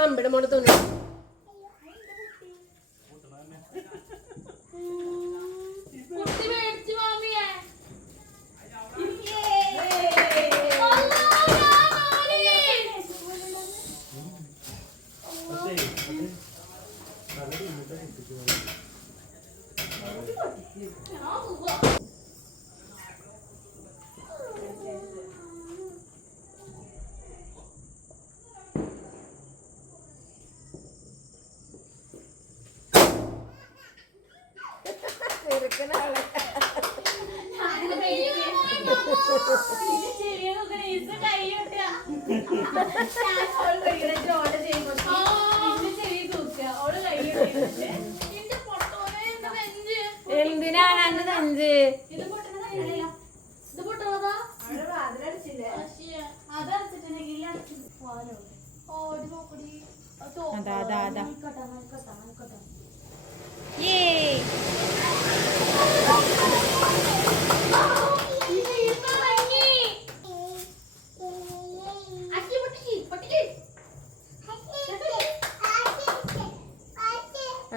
കമ്പിടെ മോള് തുണി എന്തിനാണ് നെഞ്ച്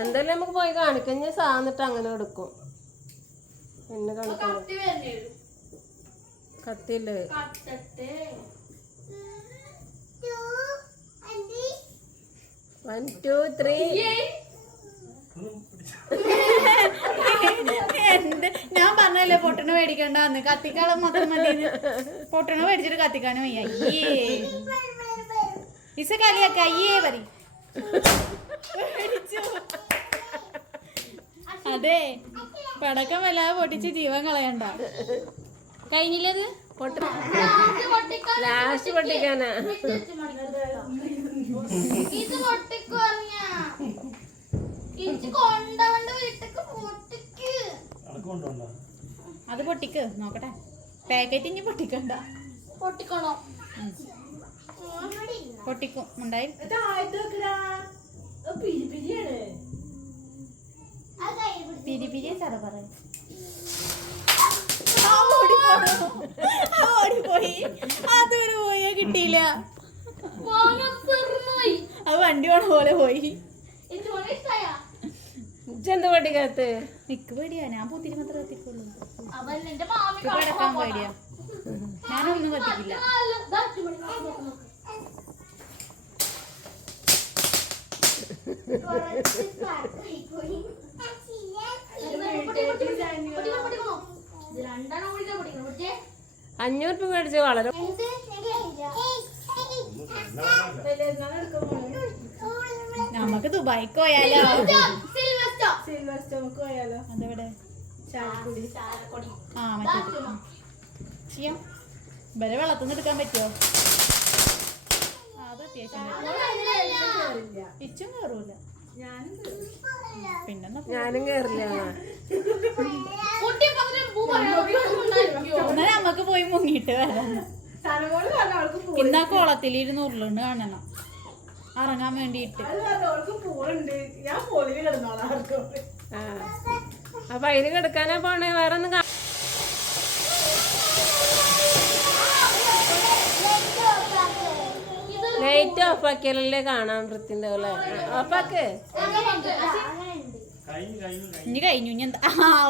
എന്തായാലും നമുക്ക് പോയി കാണിക്കാം. ഞാൻ സാന്നിട്ട് അങ്ങനെ എടുക്കും. പിന്നെ കാണിക്കാം. കത്തിയില്ലേ? 1 2 3 ഞാൻ പറഞ്ഞല്ലേ പൊട്ടണ മേടിക്കണ്ടെന്ന്. കത്തിക്കാളം മാത്രം മതി. പൊട്ടണ മേടിച്ചിട്ട് കത്തിക്കാനും വയ്യ. ഇസ കളിയാക്ക അയ്യേ പറി. അതെ പടക്കം വല്ലാതെ പൊട്ടിച്ച് ജീവൻ കളയണ്ട. കഴിഞ്ഞില്ലത് ലാസ്റ്റ് പൊട്ടിക്കാനാ. അത് പൊട്ടിക്ക് നോക്കട്ടെ. പാക്കറ്റ് ഇനി പൊട്ടിക്കണ്ട. പൊട്ടിക്കണോ? പൊട്ടിക്കും ഉണ്ടായി. പിരി പിരി സാറ പറയും. ഓടിപ്പോയി. അതൊരു പോയാ കിട്ടിയില്ല. അത് വണ്ടി പോണ പോലെ പോയി. എന്താ പൊട്ടിക്കാത്ത? നിക്ക് പേടിയാ. ഞാൻ പൂത്തിരി മാത്രമേ കത്തിക്കുള്ളൂ. കിടക്കാൻ പേടിയാ. ഞാനൊന്നും കത്തിക്കില്ല. $500 മേടിച്ച് വളരെ നമുക്ക് ദുബായിക്ക് പോയാലോ? അതെവിടെ? ആ മറ്റേ ചെയ്യാം. ഇവരെ വെള്ളത്തുനിന്ന് എടുക്കാൻ പറ്റുമോ? അത് അത്യാവശ്യം ഇച്ചും കയറൂല. പിന്നെന്താ ഞാനും കേറില്ല. എന്നാ നമ്മക്ക് പോയി മുങ്ങിട്ട് വരാം. ഇന്നാ കുളത്തിൽ 200 ഉരുളുണ്ട് കാണണം ഇറങ്ങാൻ വേണ്ടിട്ട്. അപ്പൊ അതിന് കിടക്കാനാ പോണേ? വേറെ ഒന്നും ലൈറ്റ് ഓഫ് ആക്കിയാലല്ലേ കാണാൻ വൃത്തിന്റെ പോലെ. ഓഫാക്ക്. ഇനി കഴിഞ്ഞു. ഇനി എന്താ?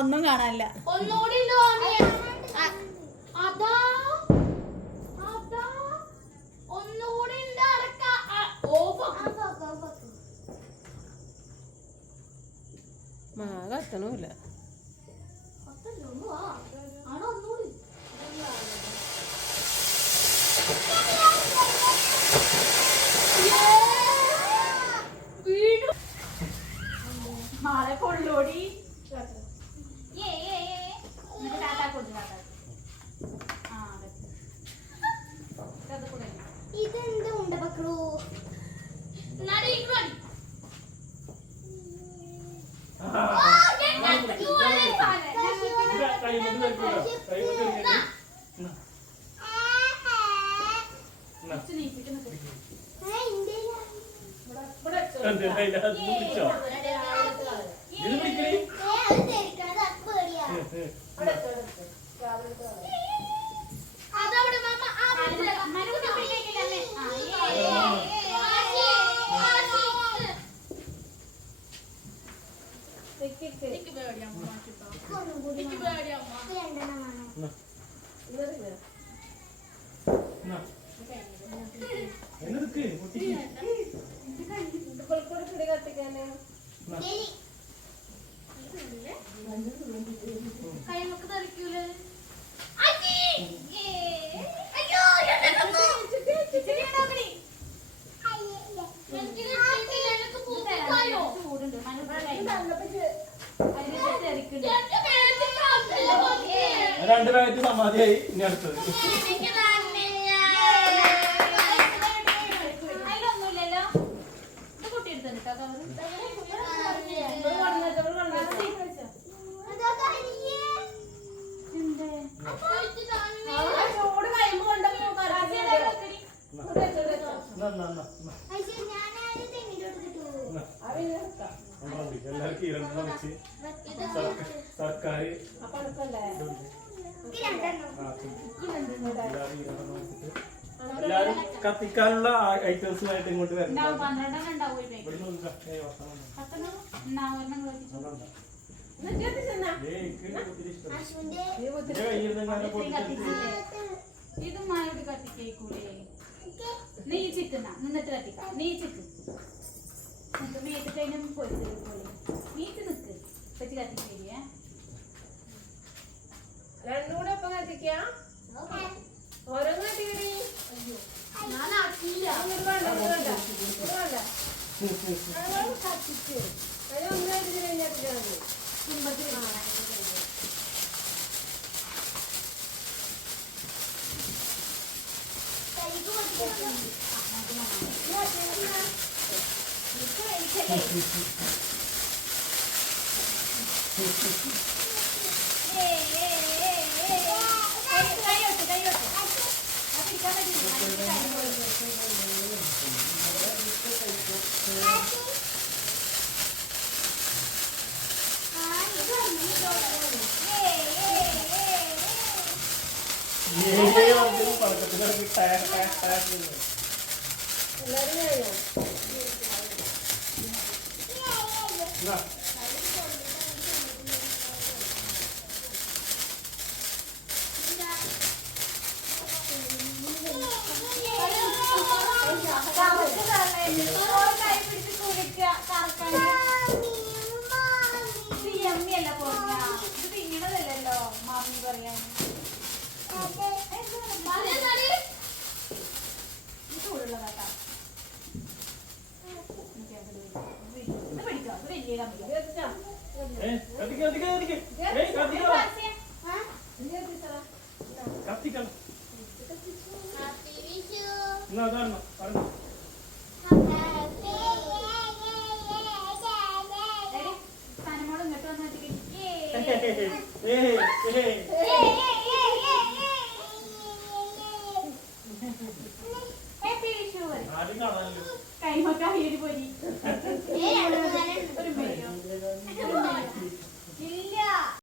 ഒന്നും കാണാനില്ല. കത്തണമില്ല. മാളെ കൊള്ളോടി. ഇതെന്താ ഉണ്ട് പക്കളൂ? എനിക്ക് പേടിയാ അമ്മ മാറ്റിട്ടോ. എനിക്ക് പേടിയാ അമ്മ. എന്നാ, എന്നാ. എന്നെടുക്ക്, പൊട്ടിക്ക്. പിടി കത്തിക്കാന് എന്നാ. കൈമൊക്കെ തെറിക്കൂലേ? രണ്ട് പാക്കറ്റ് സമാധിയായി. ഇനി അടുത്തത് അതിലൊന്നുമില്ലല്ലോ. ഇത് കുട്ടിയെടുത്തോ കവറ്. ചൂട് കഴിയുമ്പോ കൊണ്ടപ്പോ എന്നാ, എന്നാ, എന്നാ, എന്നാ. എല്ലാവർക്കും ഈ രണ്ടെണ്ണം വെച്ച് സർക്കാർ അപ്പൊ അടുപ്പല്ലേ എല്ലാരും കത്തിക്കാനുള്ള ഐറ്റംസുമായിട്ട് ഇങ്ങോട്ട് വരണം. ഉണ്ടാവും 12 ഉണ്ടാവും ഒരു packet. ഇവിടുന്ന് നോക്കാം. വർത്തമാനം ഉണ്ടോ? 10 ഒരെണ്ണം കളിച്ചു. അതുകൊണ്ടാ. ചെന്നാ എനിക്ക് ഒത്തിരി ഇഷ്ടം. നീ ബുദ്ധി എന്റെ കയ്യിൽ നിന്ന് അങ്ങനെ പൊട്ടിച്ചിട്ട് ഇത് മായോട് കത്തിക്കേക്കൂലേ? നീ ചിക്കുന്ന നിന്നിട്ട് കത്തിക്കാം. നീ ചിക്ക് മേത്തിട്ടതിനും പൊരിച്ചേക്കൂലേ? നീച്ച് നിക്ക് പറ്റി കത്തിക്കേരിയേ. രണ്ടും കൂടെ ഒപ്പം കത്തിക്കാം ഓരോന്ന് കത്തിക്കടി ഞാനാക്കിയില്ല. വേണ്ട വേണ്ട കത്തിച്ചു അതിനൊന്നായിട്ട് കഴിഞ്ഞാൽ കുടുംബത്തിൽ പഴക്കത്തിനൊക്കെ ടയർ എല്ലാവരും കഴിഞ്ഞോ തിന്നണതല്ലോ മാമി പറയാൻ. ചൂടുള്ളതാട്ടാ. ഇത് പഠിക്കാം. ഇത് വലിയ കമ്പിയാ. കത്തിക്കണം. സാനമോട് ഇങ്ങോട്ട് വന്ന് വെച്ചിട്ട് ഹാപ്പി വിഷു. കൈമക്കായി ഒരു പൊരി.